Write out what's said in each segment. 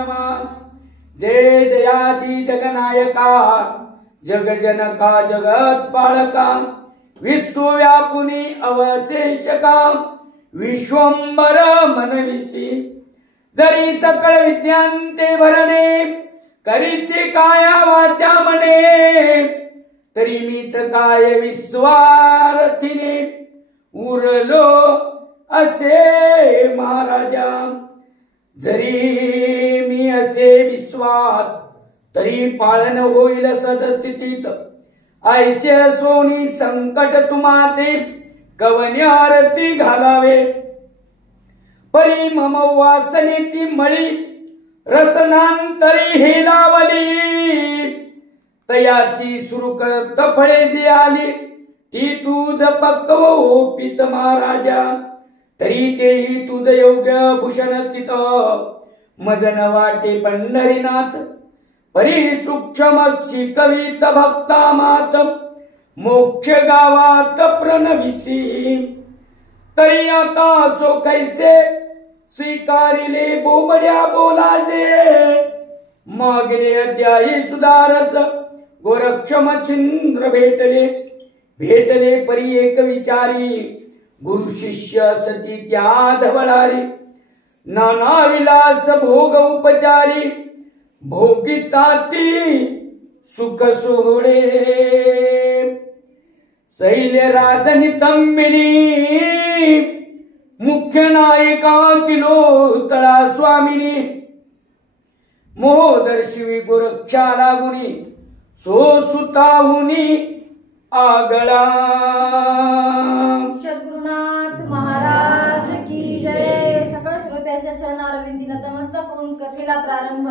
नमः। जय जयाधी जगनायका जगजनका जगत्पालका विश्वव्यापुनी अवशेषका विश्वंबर मनविशी जरी सकळ विद्यांचे भरणे करीचे काया वाचा मने तरी मीच काय विश्वारथिने उरलो असे महाराजा जरी मी असे विश्वात तरी पाळण होईल सदस्थितीत ऐसे सोनी संकट तुम्हाते कवने आरती घालावे परी मम वासनेची मळी रसनांतरी हेलावली तयाची सुरू करत फळे जी आली ती दूध पक्व ओपित महाराजा तरी तेही तुझ योग्य भूषण तिथ मजन वाटे पंढरीनाथ परी सूक्ष्म शिकवित भक्ता मात मोक्ष गावात प्रणविसी तरी आता सो कैसे स्वीकारिले बोबड्या बोलाजे मागले अध्यायी सुधारस गोरक्षम छिंद्र भेटले परी एक विचारी गुरु शिष्य सती त्या धवळारी नाना विलास भोग उपचारी भोगिताती सुख सोहळे शैल्य राधनी तंबिनी मुख्य नायिका तिलो तळा स्वामिनी मोहदर्शिवी गोरक्षा लागुनी सो सुताहुनी आगळा। सद्गुरुनाथ महाराज की जय। सकळ श्रोत्यांच्या चरणारविंदीने नतमस्तक होऊन कथेला प्रारंभ।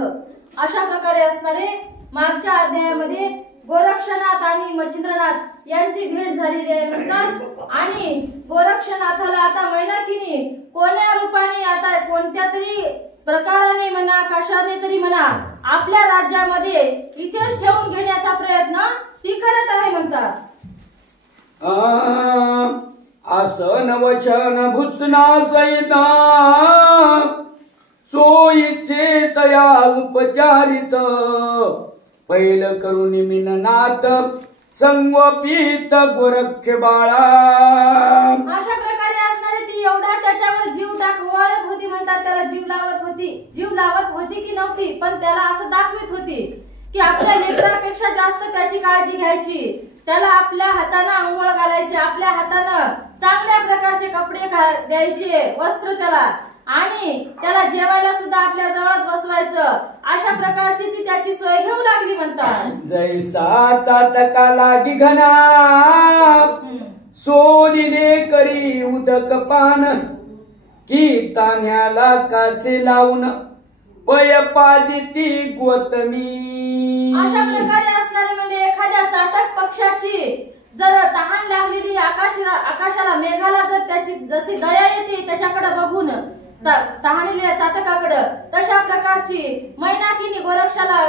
अशा प्रकारे असणारे मागच्या अध्यायामध्ये गोरक्षनाथ आणि मच्छिंद्रनाथ यांची भेट झालेली आहे म्हणतात आणि गोरक्षनाथाला आता मैनाकीने कोण्या रूपाने आता कोणत्या तरी प्रकाराने म्हणा कशाने तरी म्हणा आपल्या राज्यामध्ये इथेच ठेवून घेण्याचा प्रयत्न ती करत आहे म्हणतात। आसन वचन भूषणा सहिता सोयीचे तया उपचारित पैल करून मिननाथ संगोपित गोरक्ष बाळा। अशा प्रकारे असणारे ती एवढा त्याच्यावर जीव टाकवत होती म्हणतात त्याला जीव लावत होती की नव्हती पण त्याला असं दाखवित होती की आपल्या लेकरापेक्षा जास्त त्याची काळजी घ्यायची त्याला आपल्या हाताने अंघोळ घालायची आपल्या हाताने चांगल्या प्रकारचे कपडे द्यायचे वस्त्र त्याला आणि त्याला जेवायला सुद्धा आपल्या जवळच बसवायचं अशा प्रकारची ती त्याची सोय घेऊ लागली म्हणतात। जैसा चातका लागी घना सोदिले करी उदक पान की तान्याला कासे लावून पय पाजिती गोतमी। अशा प्रकारे असणारे म्हणजे एखाद्या चातक पक्षाची जर तहान लागलेली आकाशाला मेघाला जर त्याची जशी दया येते त्याच्याकडे बघून तहानलेल्या चातकाकडे तशा प्रकारची मैनाकीनी गोरक्षाला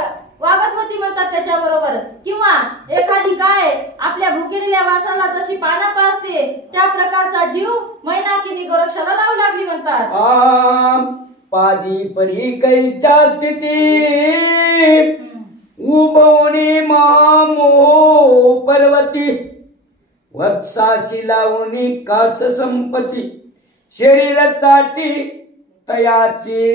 वागत होती म्हणतात त्याच्या बरोबर किंवा एखादी गाय आपल्या भुकेलेल्या वासराला जशी पाना पाजते त्या प्रकारचा जीव मैनाकीनी गोरक्षाला लावू लागली म्हणतात। पाजी परी कैसा स्थिती उभवणे महामोह पर्वती वत्साशी लावणी कास संपत्ती शरीर चाटी तयाचे।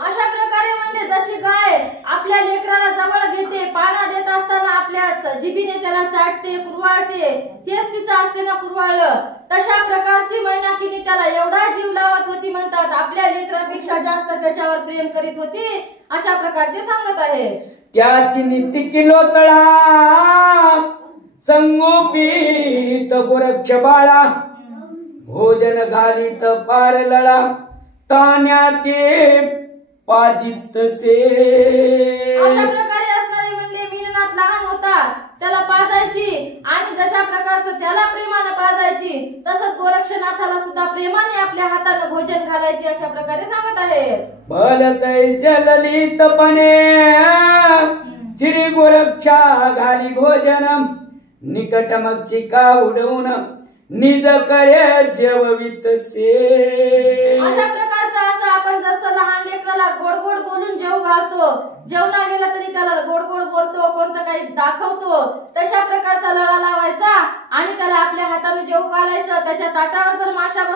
अशा प्रकारे म्हणले जशी गाय आपल्या लेकराला जवळ घेते पाना देत असताना आपल्या जिभीने त्याला चाटते कुरवाळते तेच तिचं असते ना कुरवाळलं तशा प्रकारची मैनाकीनी त्याला एवढा जीव लावत होती म्हणतात आपल्या लेकरापेक्षा जास्त त्याच्यावर प्रेम करीत होती अशा प्रकारचे सांगत आहे। त्याची नीती किलो तळा संगोपित गोरक्ष बाळा भोजन घालीत पार लळा तान्या ते पाजित से। अशा प्रकारे असणारे म्हणले मीननाथ लहान होता त्याला पाजायची आणि जशा प्रकारचं त्याला प्रेमाने पाजायची तसंच गोरक्षनाथाला सुद्धा प्रेमाने आपल्या हाताने भोजन घालायची अशा प्रकारे सांगत आहे। भलतैसे ललितपणे श्री गोरक्षा घाली भोजन निकट मक्षिका उडवून निज करे जेववित से। अशा प्रकारचा असं आपण जसं लहान लेकराला गोड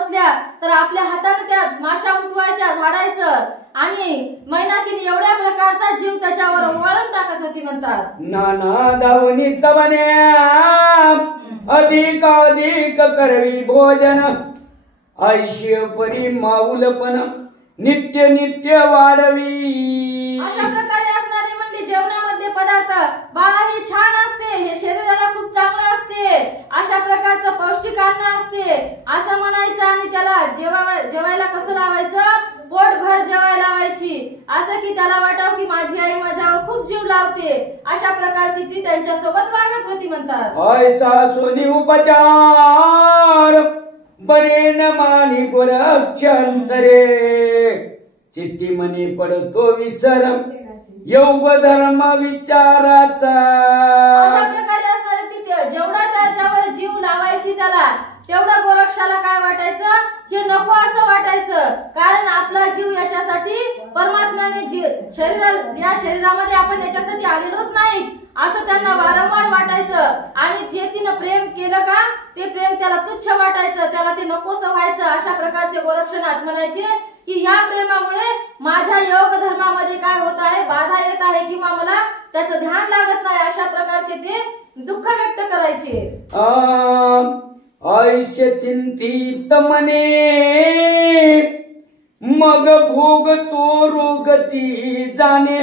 बसल्या तर आपल्या हाताने त्या माशा उठवायच्या, झाडायचं आणि मैनाकीने एवढ्या प्रकारचा जीव त्याच्यावर ओवाळून टाकत होती म्हणतात. नाना दावणीचा बन्या अधिकाधिक करवी भोजन, आयुष्य परी माऊलपण नित्य नित्य वाढवी. अशा प्रकारे असणारे म्हणजे जेवणामध्ये पदार्थ बाळा हे छान असते, हे शरीराला खूप चांगलं असते, अशा प्रकारचं पौष्टिक अन्न असते असं म्हणायचं. आणि त्याला जेवायला कसं लावायचं, पोटभर जेवायला लावायची, असं की त्याला वाटावं की माझी आई माझ्यावर खूप जीव लावते. अशा प्रकारची ती त्यांच्या सोबत वागत होती म्हणतात. ऐसा सोनी उपचार बरे न मानी गोरक्षंतरे, चित्ती मनी पडतो विसर योग धर्म विचाराचा. अशा प्रकारे असणारे ती जेवढा त्याच्यावर जीव लावायची त्याला तेवढा गोरक्षाला काय वाटायचं की नको असं वाटायचं. कारण आपला जीव याच्यासाठी परमात्म्याने या शरीरामध्ये आपण याच्यासाठी आलेलोच नाही असं त्यांना वारंवार वाटायचं. आणि जे तिनं प्रेम केलं का ते प्रेम त्याला तुच्छ वाटायचं, त्याला ते नकोसं व्हायचं. अशा प्रकारचे गोरक्षनाथ म्हणायचे की या प्रेमामुळे माझ्या योग धर्मामध्ये काय होत आहे, बाधा येत आहे किंवा मला त्याचं ध्यान लागत नाही. अशा प्रकारचे ते दुःख व्यक्त करायचे. आयुष्य चिंतित मने मग भोग तो रोगची जाणे,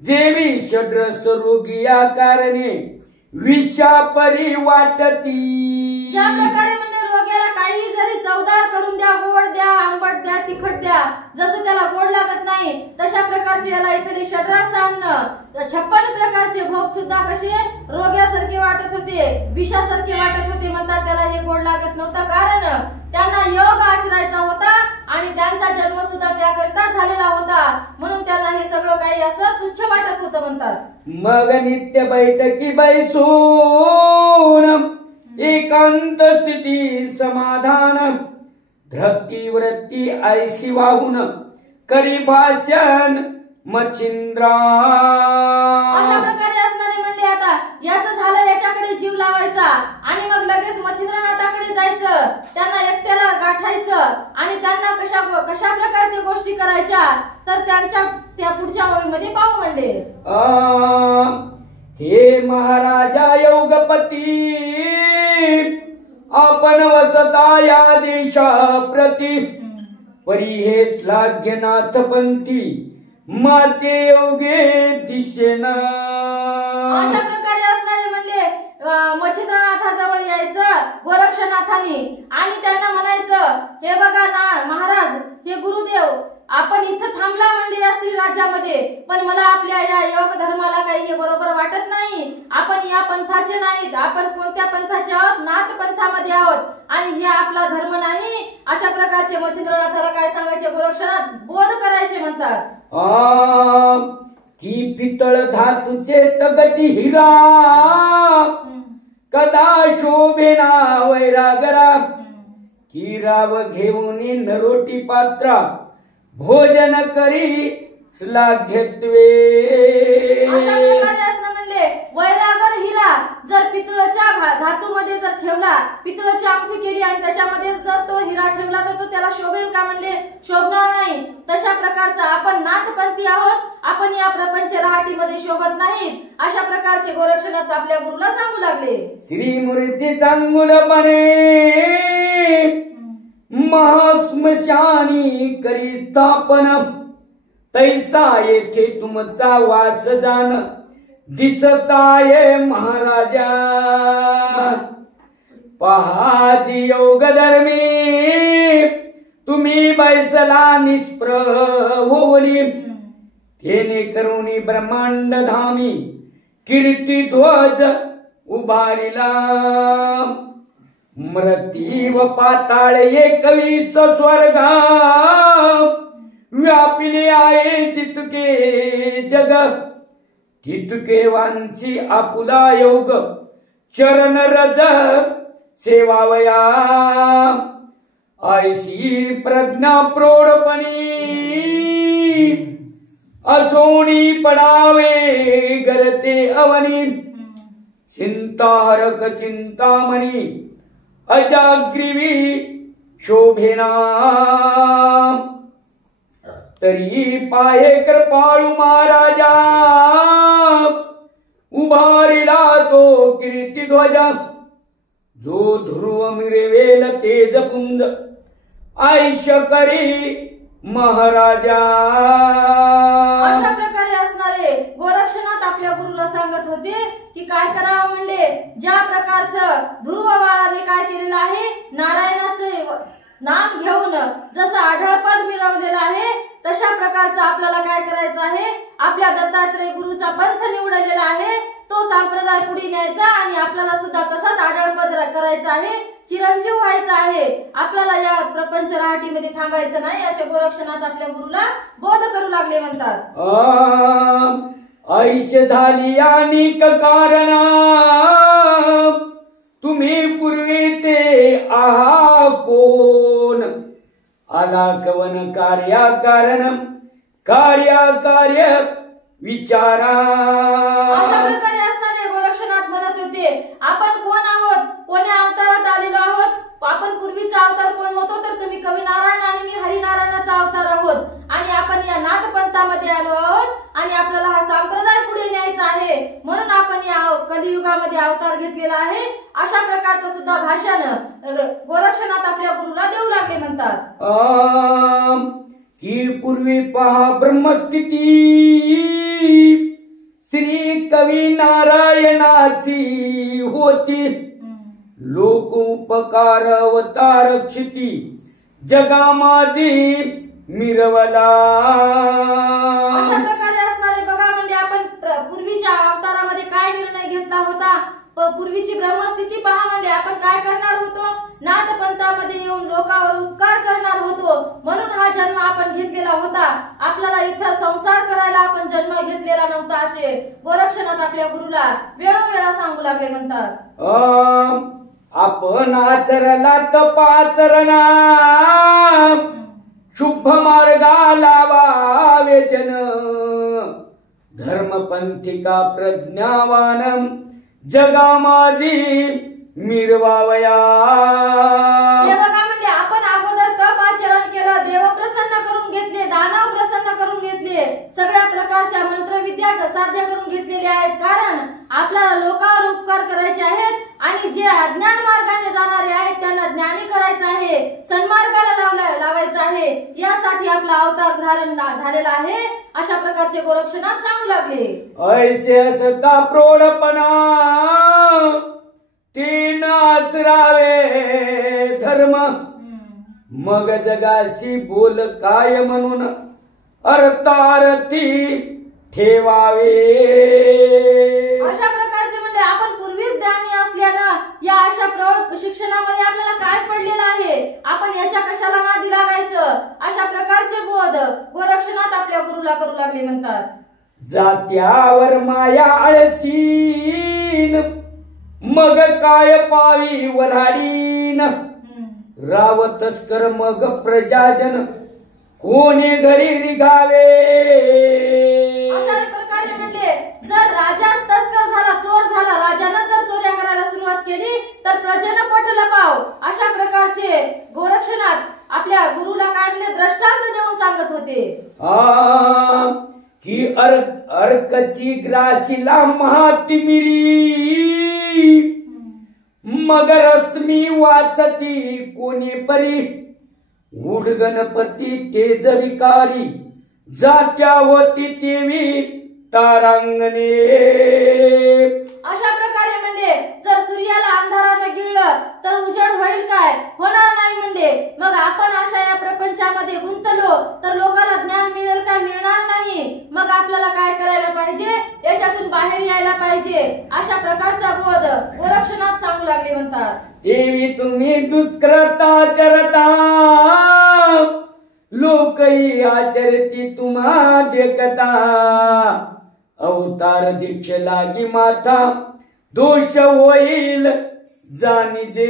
जेवी षड्रस रोगी या कारणे विषापरी वाटती. ज्या प्रकारे म्हणजे रोग्याला काही जरी चवदार करून द्या, गोड द्या, आंबट द्या, तिखट द्या, जसं त्याला गोड लागत नाही तशा प्रकारचे याला इथले षड्रस अन्न 56 प्रकारचे भोग सुद्धा कसे रोग्यासारखे वाटत होते, विषासारखे वाटत होते म्हणतात. त्याला हे गोड लागत नव्हतं कारण त्यांना योग आचरायचा होता आणि त्यांचा जन्म सुद्धा त्याकरिता झालेला होता, म्हणून त्यांना हे सगळं काही असं तुच्छ वाटत होतं म्हणतात. मग नित्य बैठकी बैसून एकांत स्थिती समाधान, धृती वृत्ती ऐशी वाहून करी भाषण मच्छिंद्रा. अशा प्रकारे असणारे म्हणले आता याचं झालं, याच्याकडे जीव लावायचा आणि मग लगेच मच्छिंद्रनाथाकडे जायचं, त्यांना एकट्याला गाठायचं आणि त्यांना कशा प्रकारच्या गोष्टी करायच्या तर त्यांच्या त्या पुढच्या ओळीमध्ये पाहू म्हणले. हे महाराजा योगपती आपण वसता या देशा प्रती, परी हे श्लाघ्यनाथ पंथी माते योगे दिशेन. अशा प्रकारे असणारे म्हणले मच्छिंद्रनाथाजवळ यायचं गोरक्षनाथाने आणि त्यांना म्हणायचं हे बघा ना महाराज, हे गुरुदेव आपण इथं थांबला म्हणले या स्त्री राज्यामध्ये, पण मला आपल्या या योग धर्माला काही हे बरोबर वाटत नाही. आपण या पंथाचे नाहीत, आपण कोणत्या पंथाचे आहोत, नाथ पंथामध्ये आहोत आणि हे आपला धर्म नाही. अशा प्रकारचे मच्छिंद्रनाथाला काय सांगायचे, गोरक्षनाथ बोध करायचे म्हणतात. ती पितळ धातूचे तगटी हिरा, कदा शोभेना वैरागरा, की राव घेऊन नरोटी पात्रा भोजन करी श्लाघ्यत्वे. अशा प्रकारे असं म्हणले वैरागर हिरा जर पितळाच्या धातूमध्ये जर ठेवला, पितळाची अंगठी केली आणि त्याच्यामध्ये जर तो हिरा ठेवला तर तो त्याला शोभेल का म्हणले, शोभणार नाही. तशा प्रकारचा आपण नाथपंथी आहोत, आपण या प्रपंच रहाटीमध्ये शोभत नाहीत. अशा प्रकारचे गोरक्षनाथ आपल्या गुरुला सांगू लागले. श्री मूर्ती चांगुलपणे महाश्मशानी करी स्थापन, तैसा येथे तुमचा वास जाण दिसताये महाराजा. पहाजी योग धर्मी तुम्ही बैसला निष्प्रह होवली, तेने करुणी ब्रह्मांड धामी कीर्ती ध्वज उभारिला. मृती व पाताळ एकवीस स्वर्गा, व्यापिले आहे चितके जग, तितके वांची आपुला योग चरण रज सेवावया. ऐशी प्रज्ञा प्रौढपणी असोणी पडावे गरते अवनी, चिंताहरक चिंतामणी अजाग्रीवी शोभेना तरी पाहे कृपाळू महाराजा उभारिला तो कीर्ती ध्वजा जो ध्रुव मिरवेल तेज पुंज आयुष्य करी महाराजा. अशा प्रकारे असणारे गोरक्षनाथ आपल्या गुरुला सांगत होते की काय करावं म्हणले. ज्या प्रकारचं ध्रुव बाळाने काय केलेलं आहे, नारायणाचे नाम घेऊन जसं आढळपद मिळवलेलं आहे तशा प्रकारचं आपल्याला काय करायचं आहे. आपल्या दत्तात्रय गुरुचा पंथ निवडलेला आहे, तो संप्रदाय पुढे न्यायचा आणि आपल्याला सुद्धा तसाच आढळपद करायचा आहे, चिरंजीव व्हायचा आहे. आपल्याला या प्रपंच रहाटीमध्ये थांबायचं नाही, असे गोरक्षनाथ आपल्या गुरुला बोध करू लागले म्हणतात. आयुष्य झाली अनेक कारण तुम्ही पूर्वीचे आहा कोण आला कवन कार्याकारण कार्य विचारा. अशा प्रकारे असणारे गोरक्षनाथ म्हणत होते आपण कोण आहोत, कोण्या अवतारात आलेलो आहोत. आपण पूर्वीचा अवतार कोण होतो तर तुम्ही कवी नारायण आणि मी हरिनारायणाचा अवतार आहोत आणि आपण या नागपंथामध्ये आलो आहोत आणि आपल्याला हा संप्रदाय पुढे न्यायचा आहे म्हणून आपण या कलियुगामध्ये अवतार घेतलेला आहे. अशा प्रकारचं सुद्धा भाषण गोरक्षनाथ आपल्या गुरुला देऊ लागले म्हणतात. की पूर्वी पहा ब्रह्मस्थिती श्री कवी नारायणाची होती लोक उपकार अवतार क्षिती जगा माझी मिरवला. अशा प्रकारे असणारे बघा म्हणजे आपण पूर्वीच्या अवतारामध्ये काय निर्णय घेतला होता. पूर्वीची ब्रह्मस्थिती पहा म्हणजे आपण काय करणार होतो, नाथपंथामध्ये येऊन लोकांवर उपकार करणार होतो म्हणून हा जन्म आपण घेतलेला होता. आपल्याला इथं संसार करायला आपण जन्म घेतलेला नव्हता असे गोरक्षनाथ आपल्या गुरुला वेळोवेळा सांगू लागले म्हणतात. आपण आचरला तपाचरणा शुभ मार्गा लावावे जन धर्मपंथिका प्रज्ञावान जगा माझी मिरवावया. बघा म्हणजे आपण अगोदर तप आचरण केलं, देव प्रसन्न करून घेतले, दानव प्रसन्न करून घेतले, सगळ्या प्रकारच्या मंत्रविद्या साध्य करून घेतलेल्या आहेत कारण आपल्याला लोकांवर उपकार करायचे आहेत आणि जे अज्ञान मार्गाने जाणारे आहेत त्यांना ज्ञानी करायचं आहे, सन्मार्गाला लावायचं आहे. यासाठी आपला अवतार धारण झालेला आहे अशा प्रकारचे गोरक्षनाथ सांगू लागले. ऐसे असता प्रौढपणा ते नाचरावे धर्म मग जगाशी बोल काय म्हणून अर्थार्थी ठेवावे. अशा प्रकारचे म्हणजे आपण पूर्वीच ज्ञानी असल्यानं या अशा प्रौढ शिक्षणामध्ये आपल्याला काय पडलेलं आहे, आपण याच्या कशाला नादी लागायचं अशा प्रकारचे बोध गोरक्षनाथ आपल्या गुरुला करू लागले म्हणतात. जात्यावर माया आळसीन मग काय पावी वऱ्हाडीन राव तस्कर मग प्रजाजन कोणी घरी रिघावे. अशा प्रकारे म्हणले जर राजा तस्कर झाला, चोर झाला, राजानं जर चोऱ्या करायला सुरुवात केली तर प्रजेनं पटलं पाव. अशा प्रकारचे गोरक्षनाथ आपल्या गुरुला काढले दृष्टांत देऊन सांगत होते. की अर्कची ग्रासीला महातिमिरी मग रश्मी वाचती कोणी परी उड गणपती तेज विकारी जात्या होती तेवी तारांगणे. अशा प्रकारे म्हणजे जर सूर्याला अंधारानं गिळलं तर उजेड होईल काय, होणार नाही म्हणजे. मग आपण अशा या प्रपंचामध्ये गुंतलो तर लोकांना ज्ञान मिळेल का, मिळणार नाही. मग आपल्याला काय करायला पाहिजे, याच्यातून बाहेर यायला पाहिजे. अशा प्रकारचा बोध गोरक्षनाथ सांगू लागले म्हणतात. देवी तुम्ही दुष्कृता चरता लोकही आचरती तुम्हा देखता अवतार दीक्ष लागी माथा दोष होईल जाणीजे.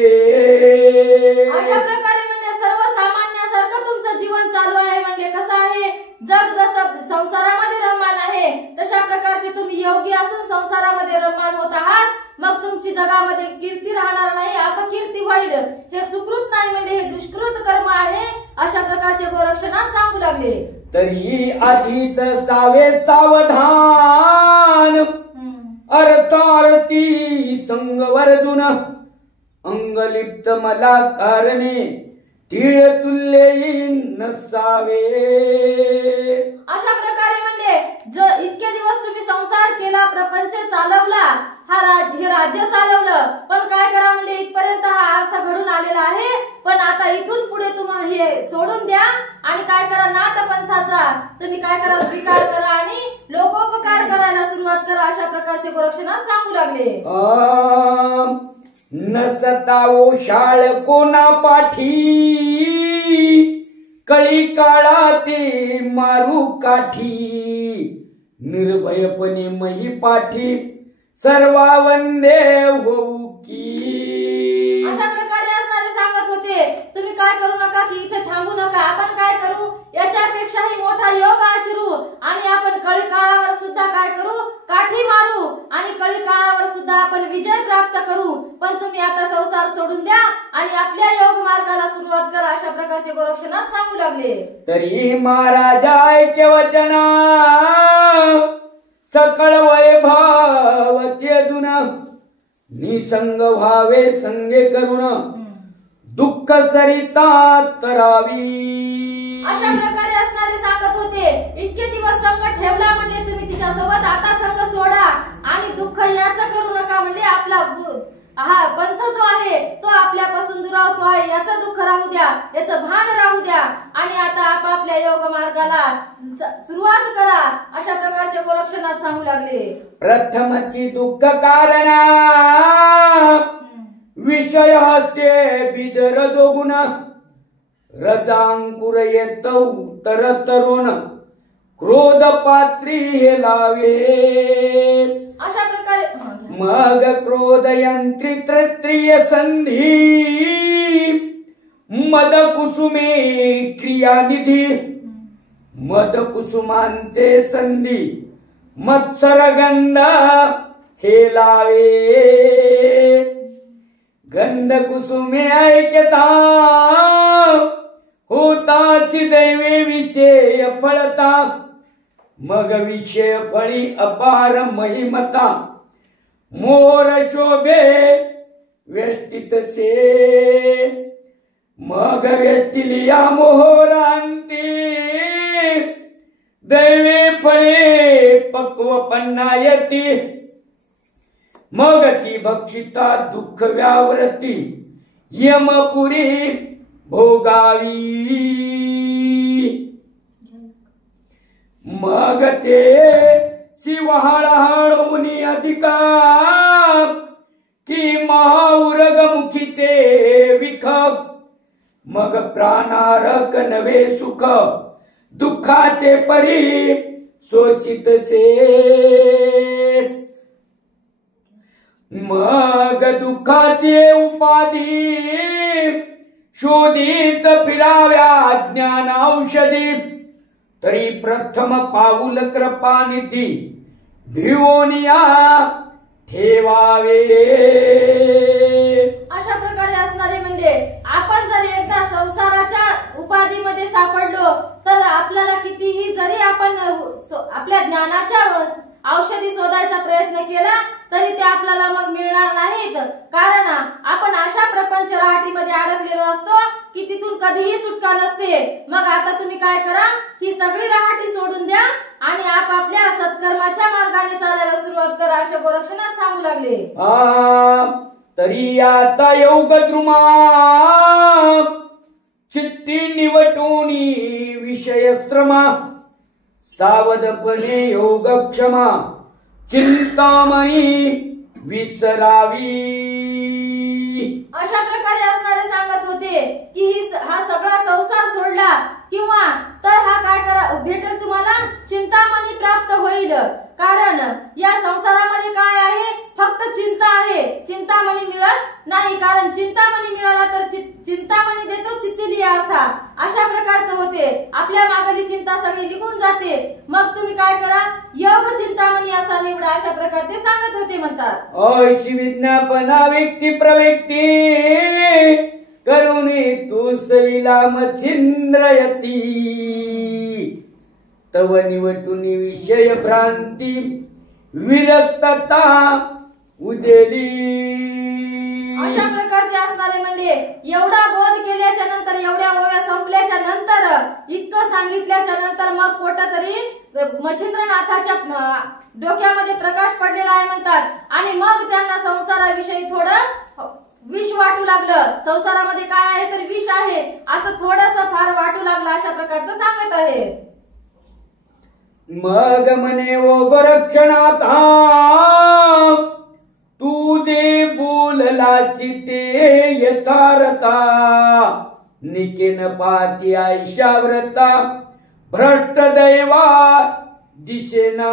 अशा प्रकारे म्हणजे सर्वसामान्यासारखं तुमचं जीवन चालू आहे. म्हणजे कसं आहे, जग जसं संसारामध्ये रममान आहे तशा प्रकारचे तुम्ही योगी असून संसारामध्ये रममान होत आहात, मग तुमची जगामध्ये कीर्ती राहणार नाही, अपकीर्ती होईल. हे सुकृत नाही म्हणजे हे दुष्कृत कर्म आहे, अशा प्रकारचे गोरक्षनाथ सांगू लागले. तरी आधीच सावे सावधान अर्थार्थी संगवर्जुन अंगलिप्त मला कारणे तीळ तुल्ये नसावे. अशा प्रकारे म्हणले जर इतके दिवस तुम्ही संसार केला, प्रपंच चालवला, हे राज्य चालवलं, पण काय करा म्हणले इथपर्यंत हा अर्थ घडून आलेला आहे, पण आता इथून पुढे तुम्ही हे सोडून द्या आणि काय करा नाथ पंथाचा तुम्ही काय करा स्वीकार करा आणि लोकोपकार करायला सुरुवात करा, अशा प्रकारचे गोरक्षनाथ सांगू लागले. नसतावो शाळ कोणा पाठी कळी काळा ते मारू काठी निर्भयपणे मही पाठी सर्वा वंदे होऊ की. अशा प्रकारे असणारे सांगत होते तुम्ही काय करू नका की इथे थांबू नका, आपण काय करू याच्यापेक्षाही मोठा योग आचरू आणि आपण कळी काळावर सुद्धा काय करू काठी मारू आणि कळी काळावर सुद्धा आपण विजय प्राप्त करू, पण तुम्ही आता संसार सोडून द्या आणि आपल्या योग मार्गाला सुरुवात करा, अशा प्रकारचे गोरक्षनाथ सांगू लागले. तरी महाराजा ऐके वचना सकळ वैभव तेदुन निसंग व्हावे संगे करून दुःख सरिता तरावी. अशा प्रकारे असणारे सांगत होते इतके दिवस संग ठेवला म्हणले तुम्ही तिच्यासोबत, आता संग सोडा आणि दुःख याचं करू नका म्हणले. आपला हा पंथ जो आहे तो आपल्यापासून दुरावतो आहे, याचं दुःख राहू द्या, याचं भान राहू द्या आणि आता आपापल्या योग मार्गाला सुरुवात करा, अशा प्रकारचे गोरक्षनाथ सांगू लागले. प्रथमची दुःख कारणा विषय हस्ते बिदर जोगुण रजांकुर येतौ तर तरुण क्रोध पात्री हे लावे. अशा प्रकारे मग क्रोध यंत्री तृतीय संधी मद कुसुमे क्रियानिधी मद कुसुमांचे संधी मत्सर गंध हे लावे. गंध कुसुमे ऐकता होताची दैवे विषय फळता मग विषय फळी अपार महिमता मोर शोभे वेष्टित से मग वेष्टिलिया मोहरांती दैवे फळे पक्व पन्नायती मग ती भक्षिता दुःख व्यावरती यमपुरी भोगावी. मग ते शिवहाळ हळवुनी अधिका की महाउरग मुखीचे विख मग प्राणारक नवे सुख दुःखाचे परी शोषित से. मग दुःखाचे उपाधी शोधित फिराव्या ज्ञान औषधी तरी प्रथम पाऊल कृपानिधी भिवोनिया ठेवावे. अशा प्रकारे असणारे म्हणजे आपण जर एकदा संसाराच्या उपाधीमध्ये सापडलो तर आपल्याला कितीही जरी आपण आपल्या ज्ञानाच्या औषधी शोधायचा प्रयत्न केला तरी ते आपल्याला मग मिळणार नाहीत, कारण आपण अशा प्रपंच रहाटीमध्ये अडकलेलो असतो की तिथून कधीही सुटका नसते. मग आता तुम्ही काय करा ही सगळी रहाटी सोडून द्या आणि आपापल्या सत्कर्माच्या मार्गाने चालायला सुरुवात करा, अशा गोरक्षनाथ सांगू लागले. तरी आता योग द्रुमा चित्ती निवटोनी विषय श्रमा सावधपणे योग क्षमा चिंतामणी विसरावी. अशा प्रकारे असणारे सांगत होते की हा सगळा संसार सोडला किंवा तर हा काय करा भेटेल तुम्हाला चिंतामणी प्राप्त होईल, कारण या संसारामध्ये काय आहे फक्त चिंता आहे, चिंतामणी मिळत नाही, कारण चिंतामणी मिळाला तर चिंतामणी देतो चित्तिली अर्थ, अशा प्रकारचं होते. आपल्या मागली चिंता सगळी निघून जाते जाते मग तुम्ही काय करा, योग चिंतामणी असा निवडा, अशा प्रकारचे सांगत होते म्हणतात. ऐशी विज्ञापना व्यक्ती प्रव्यक्ती करुणी तू सैला मच्छिंद्रयती तव निवटुनी विषय भ्रांती विरक्तता उदेली. अशा प्रकारचे असणारे म्हणजे एवढा बोध केल्याच्या नंतर, एवढ्या ओव्या संपल्याच्या नंतर, इतकं सांगितल्याच्या नंतर मग कुठंतरी मच्छिंद्रनाथाच्या डोक्यामध्ये प्रकाश पडलेला आहे म्हणतात. आणि मग त्यांना संसाराविषयी थोडं विष वाटू लागलं. संसारामध्ये काय आहे तर विष आहे असं थोडस फार वाटू लागलं, अशा प्रकारचं सांगत आहे. मग म्हणे ओ गोरक्षनाथा तू जे बोललासी ते यथार्था निकेन पाती आयशा व्रता भ्रष्ट दैवा दिसेना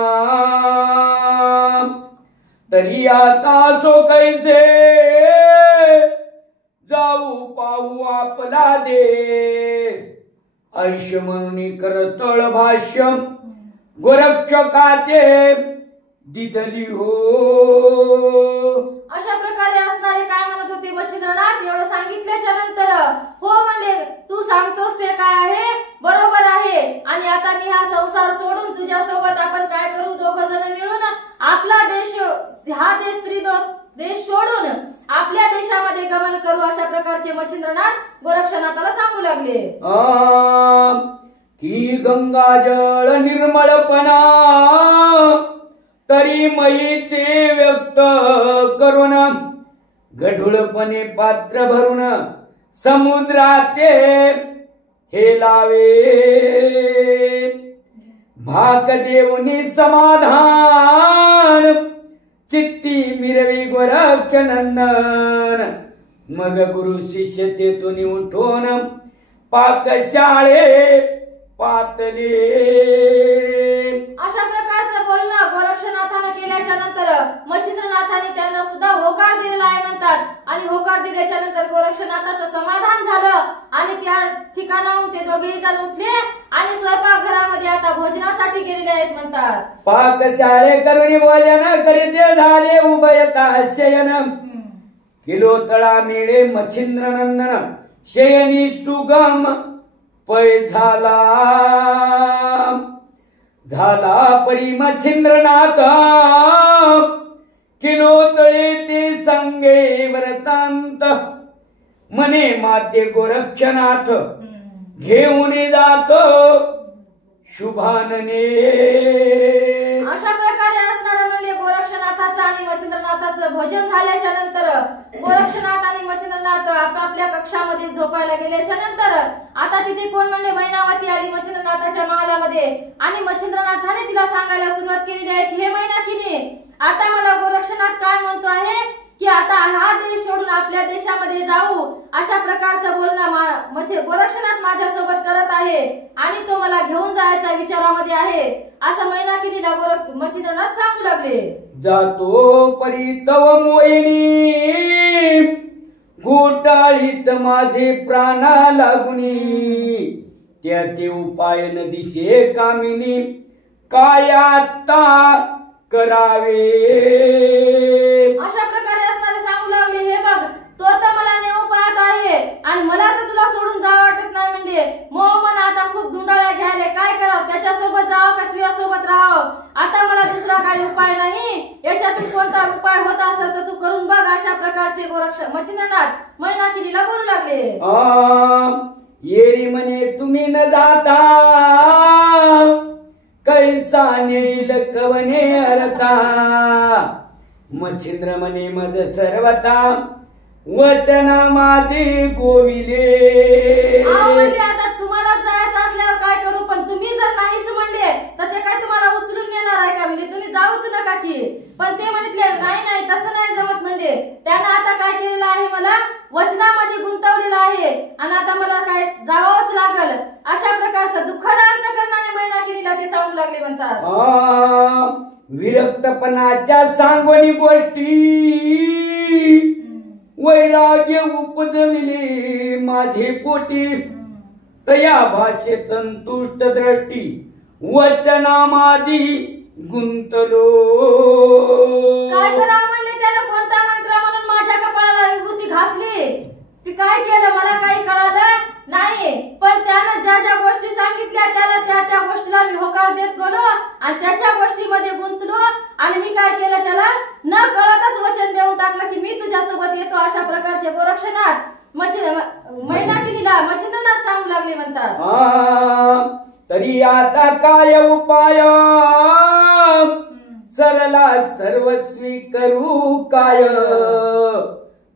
तरी आता सो कैसे जाऊ पाहू आपला देश. ऐश म्हणून करतळ भाष्य गोरक्षकाते दिदली हो. अशा प्रकारे असणारे काय म्हणत होते मच्छिंद्रनाथ, एवढं सांगितल्याच्या नंतर हो म्हणले, तू सांगतोस ते काय आहे बरोबर आहे. आणि आता मी हा संसार सोडून तुझ्या सोबत आपण काय करू, दोघ जण मिळून आपला देश, हा देश स्त्री देश सोडून आपल्या देशामध्ये गमन करू, अशा प्रकारचे मच्छिंद्रनाथ गोरक्षनाथाला सांगू लागले. की गंगा जळ निर्मळपणा तरी मईचे व्यक्त करून गढूळपणे पात्र भरून समुद्राते हे लावे. भाक देवनी समाधान चित्ती मिरवी गोरक्ष नंदन. मग गुरु शिष्य तेथून उठून पाकशाळे पातले. अशा प्रकारचं बोलणं गोरक्षनाथानं केल्याच्या नंतर मच्छिंद्रनाथाने त्यांना सुद्धा होकार दिलेला आहे म्हणतात. आणि होकार दिल्याच्या नंतर गोरक्षनाथाचं समाधान झालं आणि त्या ठिकाणाहून ते दोघेही जण उठले आणि स्वयंपाकघरामध्ये आता भोजनासाठी गेलेले आहेत म्हणतात. पाकशाळे करून भोजन करीते झाले उभयता शयन किलो तळा मेळे मच्छिंद्रनंदन शयनी सुगम पै झाला. परी मच्छिंद्रनाथ किलो तळे ते संगे व्रतांत मने माते गोरक्षनाथ घेऊन जात शुभानने. अशा प्रकारे असणारे म्हणले गोरक्षनाथाचं आणि मच्छिंद्रनाथाचं भोजन झाल्याच्या नंतर गोरक्षनाथ आणि मच्छिंद्रनाथ आपापल्या कक्षामध्ये झोपायला गेल्याच्या नंतर आता तिथे कोण म्हणले मैनावती आली मच्छिंद्रनाथाच्या महालामध्ये. आणि मच्छिंद्रनाथाने तिला सांगायला सुरुवात केलेली आहे की हे मैनाकिनी, आता मला गोरक्षनाथ काय म्हणतो आहे की आता हा देश सोडून आपल्या देशामध्ये जाऊ, अशा प्रकारचं बोलणं गोरक्षनाथ माझ्या सोबत करत आहे आणि तो मला घेऊन जायचा विचारामध्ये आहे, असं मैनाकिनीला मच्छिंद्रनाथ सांगू लागले. जातो परी तव मोहिनी घोटाळीत माझे प्राणा लागुनी त्या ते उपाय न दिसे कामिनी काय आता करावे. अशा प्रकारे असणारे सांगू लागले, हे बघ तो तर मला नेऊ पाहत आहे आणि मला तर तुला सोडून जावं वाटत नाही. म्हणजे मोहमन आता खूप धुंडाळ्या घ्यायले, काय करावं, त्याच्या सोबत जावं का तुझ्या सोबत राहावं, आता मला दुसरा काही उपाय नाही, याच्यातून कोणता उपाय होत असेल तर तू करून बघ, अशा प्रकारचे मच्छिंद्रनाथ मैनाकिनीला बोलू लागले. येरी म्हणे तुम्ही न जाता कैसा नेईल कवने हरता मच्छिंद्र म्हणे मज सर्वता वचना माझे गोविले. आता तुम्हाला जायचं असल्यावर काय करू, पण तुम्ही जर नाहीच म्हणले तर ते काय तुम्हाला उचलून नेणार आहे का, म्हणजे तुम्ही जाऊच नका की. पण ते म्हणले नाही नाही तसं नाही जमत. म्हणजे त्यानं आता काय केलेलं आहे, मला वचनामध्ये गुंतवलेलं आहे आणि आता मला काय जावंच लागल, अशा प्रकारचं दुःखदांत करणारे मैनाकिनीला ते सांगू लागले म्हणतात. विरक्तपणाच्या सांगवणी गोष्टी वैराग्य उपजविले माझे पोटी तया भाषे संतुष्ट दृष्टी वचना माझी गुंतलो. काय करा म्हणले त्याला कोणता मंत्र म्हणून माझ्या कपाळाला विभूती घासली की काय केलं मला काही कळालं नाही. पण त्यानं ज्या ज्या गोष्टी सांगितल्या त्याला त्या त्या गोष्टीला मी होकार देत गेलो आणि त्याच्या गोष्टीमध्ये गुंतलो आणि मी काय केलं त्याला न कळतच वचन देऊन टाकलं की मी तुझ्या सोबत येतो. अशा प्रकारचे गोरक्षनाथ मैनाकिनीला मच्छिंद्रनाथ सांगू लागले म्हणतात. तरी आता काय उपाय सरला सर्वस्वी करू काय.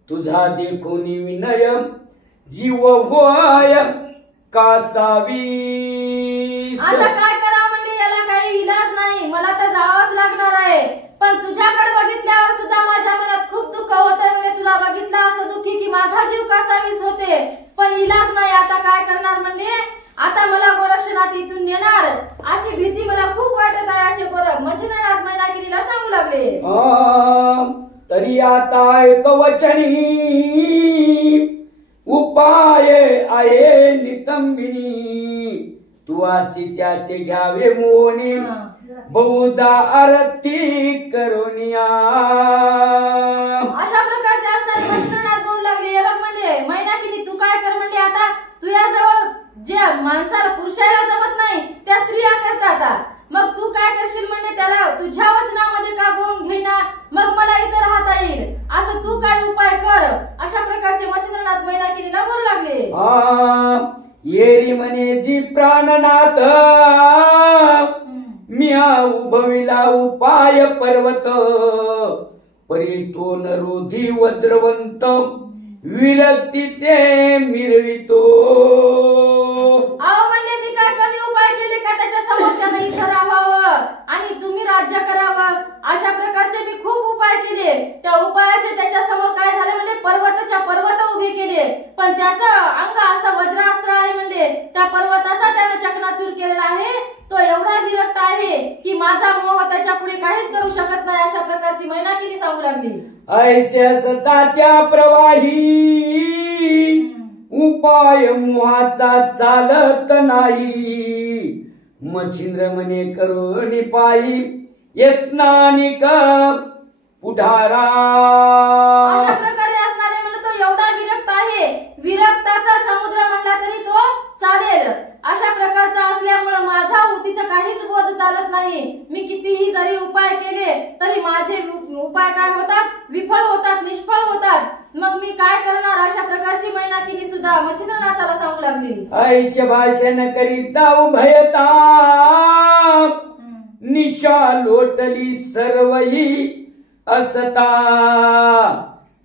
तुझा देखून विनय जीव होय कासावी. आता काय करा म्हणले याला काही इलाज नाही मला तर जावंच लागणार आहे. पण तुझ्याकडे बघितल्यावर सुद्धा माझ्या मनात खूप दुःख होतंय. म्हणजे तुला बघितलं असं दुःखी की माझा जीव कासावीस होते. पण इलाज नाही आता काय करणार म्हणले. आता मला गोरक्षनाथ इथून नेणार अशी भीती मला खूप वाटत आहे. असे मच्छिंद्रनाथ मैनाकिनीला सांगू लागले. तरी आता एक वचनी उपाय आहे नितंबिनी. तुवाची त्या ते घ्यावे मोनी बहुधा आरती करोनिया. अशा प्रकारचे असणारे मच्छिंद्रनाथ बोलू लागले. बघ म्हणले मैनाकिनी तू काय कर म्हणले. आता तुझ्याजवळ जे माणसाला पुरुषाला जमत नाही त्या स्त्रिया करतात. मग तू काय करशील म्हणले त्याला तुझ्या वचनामध्ये का गोवून घेईना मग मला इथं राहता येईल असं तू काय उपाय कर. अशा प्रकारचे मच्छिंद्रनाथ मैनाकिनीला बोलू लागले. येरी म्हणे जी प्राणनाथ म्या उभविला उपाय पर्वत. परी तो नरोधी वज्रवंत विरक्ती ते मिरवितो. अहो म्हणले मी काय कमी उपाय केले का त्याच्या समोर त्यानं इथं राहावं आणि तुम्ही राज्य करावं. अशा प्रकारचे मी खूप उपाय केले. त्या उपायाचे त्याच्या समोर काय झाले म्हणजे पर्वताच्या पर्वत उभे केले. पण त्याचं अंग असं वज्रास्त्र आहे म्हणले त्या पर्वताचा त्यानं चकनाचूर केलेला आहे. तो एवढा विरक्त आहे की माझा मोह त्याच्या पुढे काहीच करू शकत नाही. अशा प्रकारची मैनाकिनी सांगू लागली. ऐशा सता त्या प्रवाही उपाय मोहाचा चालत नाही. मच्छिंद्र म्हणे करुणी पायी यत्नानिक पुढारा. अशा प्रकारे असणारे म्हणलं तो एवढा विरक्त आहे. विरक्ताचा समुद्र म्हणला तरी तो चालेल. अशा प्रकारचा असल्यामुळे माझा तिथं काहीच बोध चालत नाही. मी कितीही जरी उपाय केले तरी माझे उपाय काय होतात विफल होतात निष्फळ होतात. मग मी काय करणार. अशा प्रकारची मैनाकिनी सुद्धा मच्छिंद्रनाथाला सांगू लागली. ऐश भाषण करीता उभयता निशा लोटली सर्वही असता.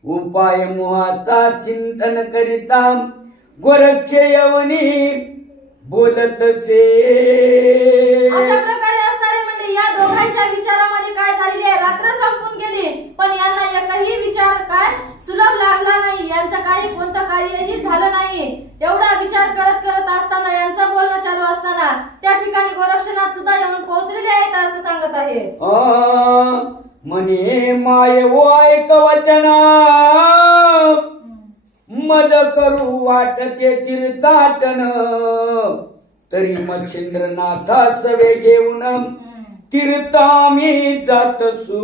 उपाय मोहाचा चिंतन करिता गोरक्षे यवनी बोलत से. अशा प्रकारे असणारे म्हणजे या दोघांच्या विचारामध्ये काय झालेले रात्र संपून गेली. पण यांना एकही विचार काय सुलभ लागला नाही. यांचं काही कोणतं कार्यही झालं नाही. एवढा विचार करत करत असताना यांचं बोलणं चालू असताना त्या ठिकाणी गोरक्षनाथ सुद्धा येऊन पोहोचलेले आहेत असं सांगत आहे. म्हणे माय वो ऐक वचना मद करू वाटते तीर्थाटन. तरी मच्छिंद्रनाथा सवे घेऊन तीर्थामी जातसो.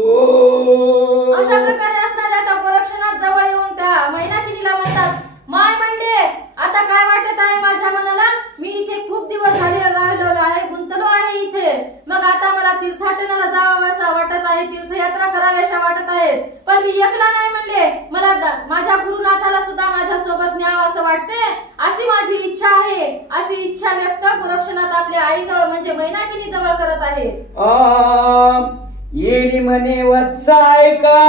अशा प्रकारे असणाऱ्या आता गोरक्षनाथ जवळ येऊन त्या मैनाकिनीला म्हणतात माय म्हणले आता काय वाटत आहे माझ्या मनाला. मी इथे खूप दिवस झाले राहिलेलो आहे गुंतलो आहे इथे. मग आता मला तीर्थाटनाला जावं असं वाटत आहे. तीर्थयात्रा कराव्याशा वाटत आहे. पण मी एकला नाही म्हणले मला माझ्या गुरुनाथाला सुद्धा माझ्या सोबत न्यावं असं वाटते. अशी माझी इच्छा आहे. अशी इच्छा व्यक्त गोरक्षनाथ आपल्या आईजवळ म्हणजे मैनाकिनी जवळ करत आहे. येणी म्हणे वत्साय का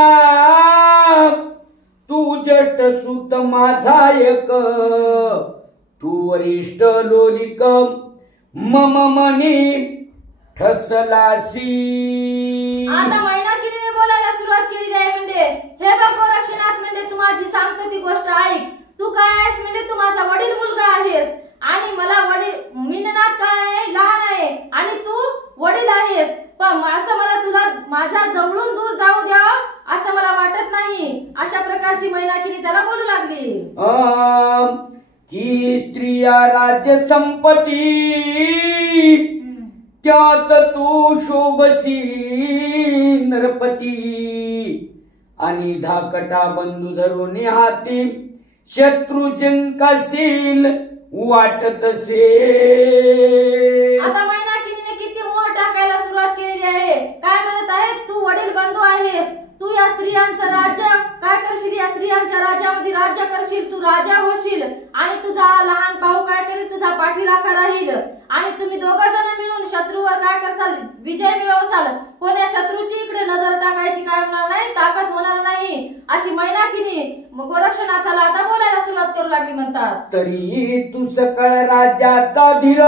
तू जट सुत माझा एक. तू वरिष्ठ लोलिक मम मनी ठसलासी. आता मैनाकिनीने बोलायला सुरुवात केलेली आहे. म्हणजे हे बघ गोरक्षनाथ म्हणजे तू माझी सांगतो ती गोष्ट ऐक. तू काय आहेस म्हणजे तू माझा वडील मुलगा आहेस आणि मला वडील मीननाथ काय आहे लहान आहे आणि तू वडील आहेस. पण असं मला तुला माझ्या जवळून दूर जाऊ द्यावं असं मला वाटत नाही. अशा प्रकारची मैनाकिनी त्याला बोलू लागली. ती स्त्रिया राज्य संपत्ती त्यात तू शोभसी नरपती आणि धाकटा बंधू धरून हाती शत्रू जिंकशील वाटत से. आता मैनाकिनीने किती मोह टाकायला सुरुवात केलेली आहे. काय म्हणत आहे, तू वडील बंधू आहेस, तू या स्त्रियांचं राज्य काय करशील, या स्त्रियांच्या राज्यामध्ये राज्य करशील, तू राजा होशील आणि तुझा लहान भाऊ काय करेल, तुझा पाठीराखा राहील आणि तुम्ही दोघं जण मिळून शत्रूवर काय करसाल, विजय मिळवसाल. कोण्या शत्रूची इकडे नजर टाकायची काय होणार नाही, ताकद होणार नाही. अशी मैनाकिनी गोरक्षनाथाला आता बोलायला सुरुवात करू लागली. म्हणतात, तरी तू सकळ राज्याचा धीर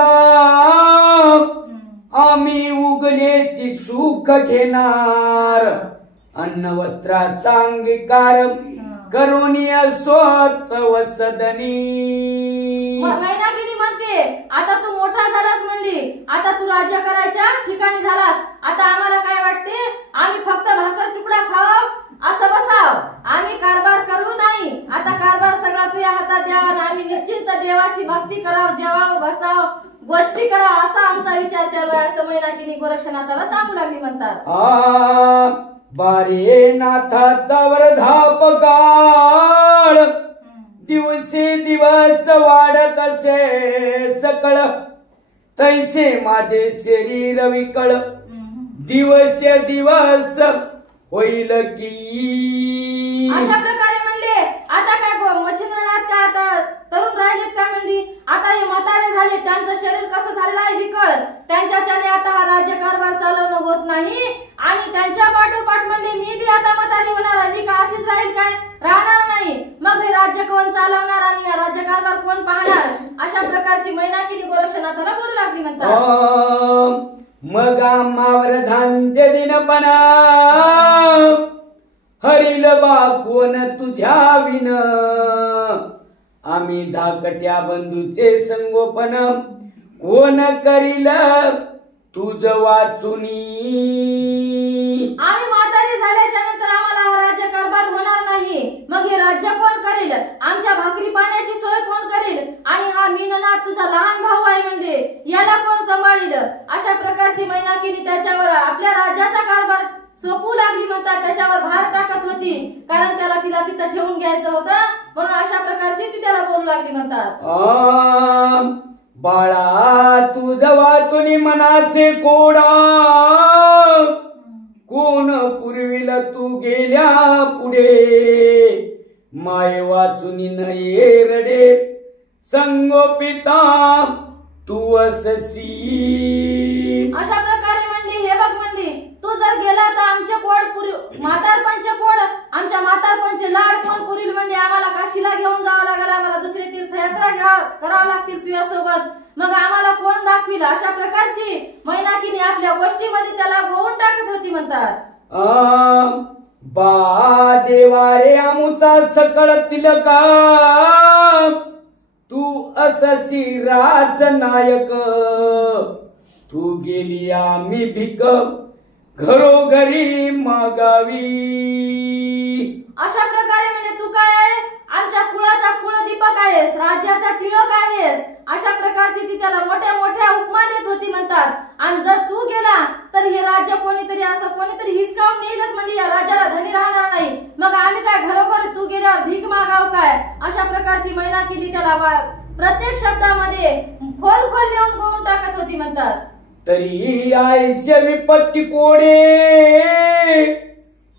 आम्ही उगण्याची सुख घेणार, अन्न वस्त्राचा अंगीकार करून स्वत वसदनी. मैनाकिनी म्हणते, आता तू मोठा झालास म्हणली, आता तू राज्य करायच्या ठिकाणी झालास, आता आम्हाला काय वाटते, आम्ही फक्त भाकर तुकडा खाव असं बसाव, आम्ही कारभार करू नाही. आता कारभार सगळा तुझ्या हातात द्यावा आणि आम्ही निश्चिंत देवाची भक्ती कराव, जेवाव बसाव गोष्टी करा असा आमचा विचार चालू आहे, असं मैनाकिनी गोरक्षनाथाला सांगू लागली. म्हणतात, बारे नाथाचा वरधाप काळ दिवसे दिवस वाढत असे सकळ, तैसे माझे शरीर विकळ दिवस दिवस होईल की. अशा प्रकारे म्हणले, आता काय मच्छिंद्रनाथ काय आता तरुण राहिलेत काय म्हणली, आता हे म्हातारे झाले, त्यांचं शरीर कसं झालेलं आहे विकळ, त्यांच्याच्याने आता हा राज्य कारभार चालवणं होत नाही आणि त्यांच्या पाठोपाठ म्हणले मी बी आता म्हातारी होणार आहे, मी का अशीच राहील काय, राहणार नाही. मग हे राज्य कोण चालवणार आणि हा राज्य कारभार कोण पाहणार, अशा प्रकारची मैनाकिनी गोरक्षनाथाला बोलू लागली. म्हणतात, मग आम्हावर धांचे दिनपणा हरिल बा कोण तुझ्या विन, आम्ही धाकट्या बंधूचे संगोपन कोण करील तुझ वाचुनी. आम्ही म्हातारे झाल्याच्या नंतर आम्हाला हा राज्य कारभार होणार नाही, मग हे राज्य कोण करेल, आमच्या भाकरी पाण्याची सोय कोण करेल आणि हा मीननाथ तुझा लहान भाऊ आहे म्हणजे याला कोण सांभाळील. अशा प्रकारची मैनाकिनी त्याच्यावर आपल्या राज्याचा कारभार सोपू लागली. म्हणतात, त्याच्यावर भार टाकत होती, कारण त्याला तिला तिथं ठेवून घ्यायचं होतं, म्हणून अशा प्रकारची ती त्याला बोलू लागली. म्हणतात, बाळा तुझ वाचुनी मनाचे कोडा कोण पुरविल तू गेल्या पुढे, माय वाचुनी न रडे संगोपिता तू अससी. अशा प्रकारे म्हणली, हे बघ म्हणली, तू जर गेला तर आमचे कोड म्हातारपणचे कोड, आमच्या म्हातारपणचे लाड कोण पुरील, म्हणजे आम्हाला काशीला घेऊन जावं लागेल, आम्हाला दुसरी तीर्थयात्रा करावं लागतील तुझ्यासोबत, मग आम्हाला कोण दाखविल. अशा प्रकारची मैनाकिनी आपल्या गोष्टीमध्ये त्याला गोवून टाकत होती. म्हणतात, बा देवारे आमुचा सकळ तिलका तू अससी राजनायक, तू गेली आम्ही भिक घरोघरी मागावी. अशा प्रकारे म्हणजे तू काय आहेस, आमच्या कुळाचा कुळदीपक आहेस, राज्याचा टिळक आहेस, अशा प्रकारची ती त्याला मोठ्या मोठ्या उपमा देत होती. म्हणतात, आणि जर तू गेला तर हे राज्य कोणीतरी असं कोणीतरी हिसकावून नेईलच, म्हणजे या राज्याला धनी राहणार नाही, मग आम्ही काय घरोघर तू गेल्यावर भीक मागाव काय. अशा प्रकारची मैनाकिनी त्याला प्रत्येक शब्दामध्ये खोल खोल नेऊन गोवून टाकत होती. म्हणतात, तरी आयुष्य विपत्ती कोडे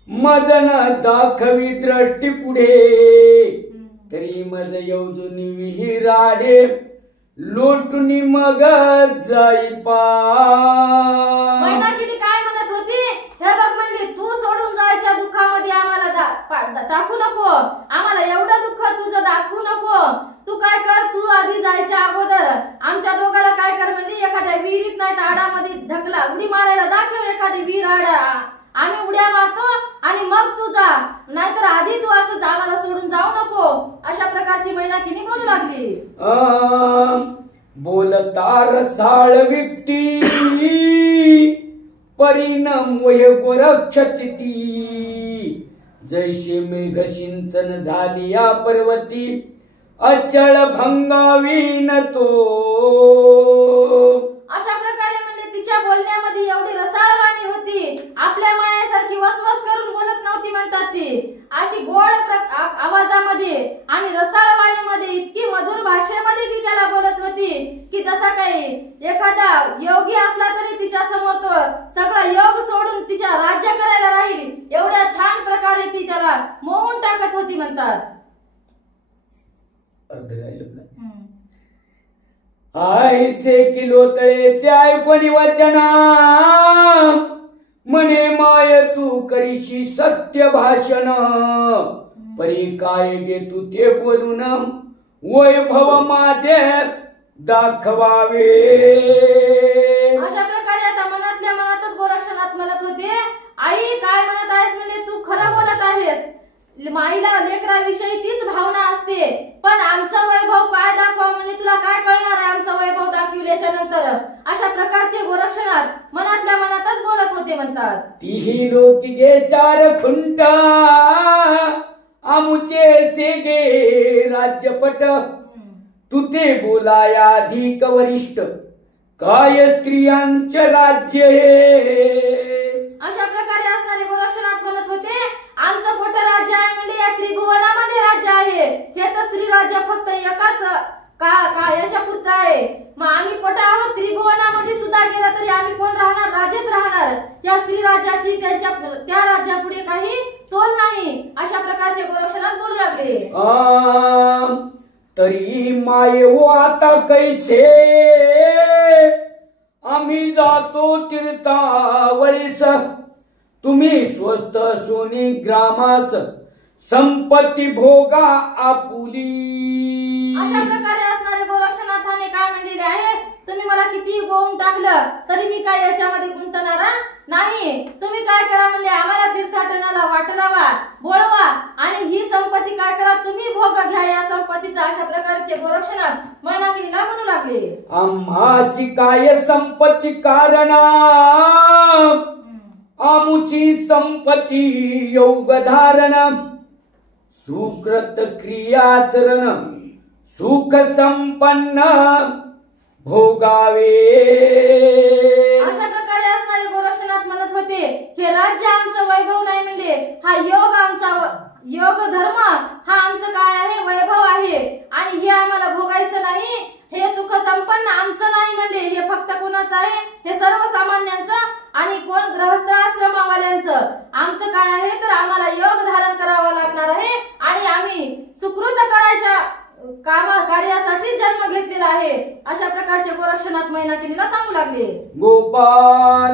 मदन दाखवी दृष्टी पुढे, तरी मद येऊजुनी विहिराडे लोटुनी मग जाई पा. मैनाकिनी काय म्हणत होती, हे बघ म्हणली, तू सोडून जायच्या दुःखामध्ये आम्हाला टाकू नको, आम्हाला एवढं दुःख तुझं दाखवू नको, तू काय कर, तू आधी जायच्या अगोदर आमच्या दोघाला काय कर म्हणली, एखाद्या विहिरीत नाही तर आडामध्ये ढकला, उडी मारायला दाखव एखादी विहीर आडा, आम्ही उड्या मारतो आणि मग तू जा, नाहीतर आधी तू असं आम्हाला सोडून जाऊ नको. अशा प्रकारची मैनाकिनी बोलू लागली. बोलता रसाळ व्यक्ती परिणाम वय गोरक्षती, जैसे मेघ सिंचन झाली या पर्वती अचळ भंगावीन तो. अशा प्रकारे म्हणजे तिच्या बोलण्यामध्ये एवढी रसाळवाणी होती, आपल्या मायासारखी वसवस करून बोलत नव्हती म्हणतात ती. अशी गोड आवाजामध्ये आणि रसाळवाणीमध्ये इतकी मधुर भाषेमध्ये ती त्याला बोलत होती की जसा काही एखादा योगी असला तरी तिच्या समोर तो सगळा योग सोडून तिच्या राज्य करायला राहील एवढ्या छान प्रकारे ती त्याला मोहून टाकत होती म्हणतात. आयसे किलो तळेचे ऐकणी वचना म्हणे माय तू करीशी सत्य भाषण परी काय गे तू ते बोलून वैभव माझे दाखवावे. अशा प्रकारे आता मनातल्या मनातच गोरक्षनाथ म्हणत होते, आई काय म्हणत आहेस म्हणजे तू खरं बोलत आहेस. माईला लेकराविषयी तीच भावना असते, पण आमचा वैभव काय दाखवा म्हणजे तुला काय कळणार आहे आमचा वैभव दाखविल्याच्या नंतर. अशा प्रकारचे गोरक्षनाथ मनातल्या मनातच बोलत होते म्हणतात. तीही लोकी गे चार खुंट आमुचे सेगे राज्यपट तू ते बोलाया अधिक वरिष्ठ काय स्त्रियांचे राज्य हे. अशा प्रकारे असणारे गोरक्षनाथ म्हणत होते, आमचं मोठं राज्य आहे म्हणजे या त्रिभुवनामध्ये राज्य आहे. हे तर स्त्री राज्य फक्त एकाच याच्या पुरतं आहे. मग आम्ही कुठं आहोत त्रिभुवनामध्ये सुद्धा गेला तरी आम्ही कोण राहणार, राजेच राहणार. या स्त्री राज्याची त्या राज्यापुढे काही तोल नाही. अशा प्रकारचे गोरक्षनाथ बोलू लागले. तरी माये हो आता कैसे आम्ही जातो तीर्थावळीस तुम्ही स्वस्त सोनी ग्रामास संपत्ती भोगा आपुली. अशा प्रकारे असणारे गोरक्षनाथाने काय म्हणलेले आहे, तुम्ही मला किती गोवून टाकलं तरी मी काय याच्यामध्ये गुंतणार नाही. तुम्ही काय करा म्हणले, आम्हाला तीर्थाटनाला वाट लावा, बोलवा आणि ही संपत्ती काय करा तुम्ही भोग घ्या या संपत्तीचा. अशा प्रकारचे गोरक्षनाथ मैनाकिनीला म्हणू लागले. आम्हासी काय संपत्ती कारण आमुची संपत्ती योग धारण सुकृत क्रियाचरण सुख संपन्न भोगावे. अशा प्रकारे असणारे गोरक्षनाथ म्हणत होते, हे राज्य आमचं वैभव नाही म्हणजे हा योग आमचा योग धर्म हा आमचं काय आहे वैभव आहे आणि हे आम्हाला भोगायचं नाही. हे सुख संपन्न आमचं नाही म्हणजे हे फक्त कोणाचं आहे, हे सर्वसामान्यांचं आणि कोण गृहस्थाश्रमावाल्यांचं. आमचं काय आहे तर आम्हाला योग धारण करावा लागणार आहे आणि आम्ही सुकृत करायच्या कार्यासाठी जन्म घेतलेला आहे. अशा प्रकारचे गोरक्षनाथ मैनाकिनीला सांगू लागले. गोपाल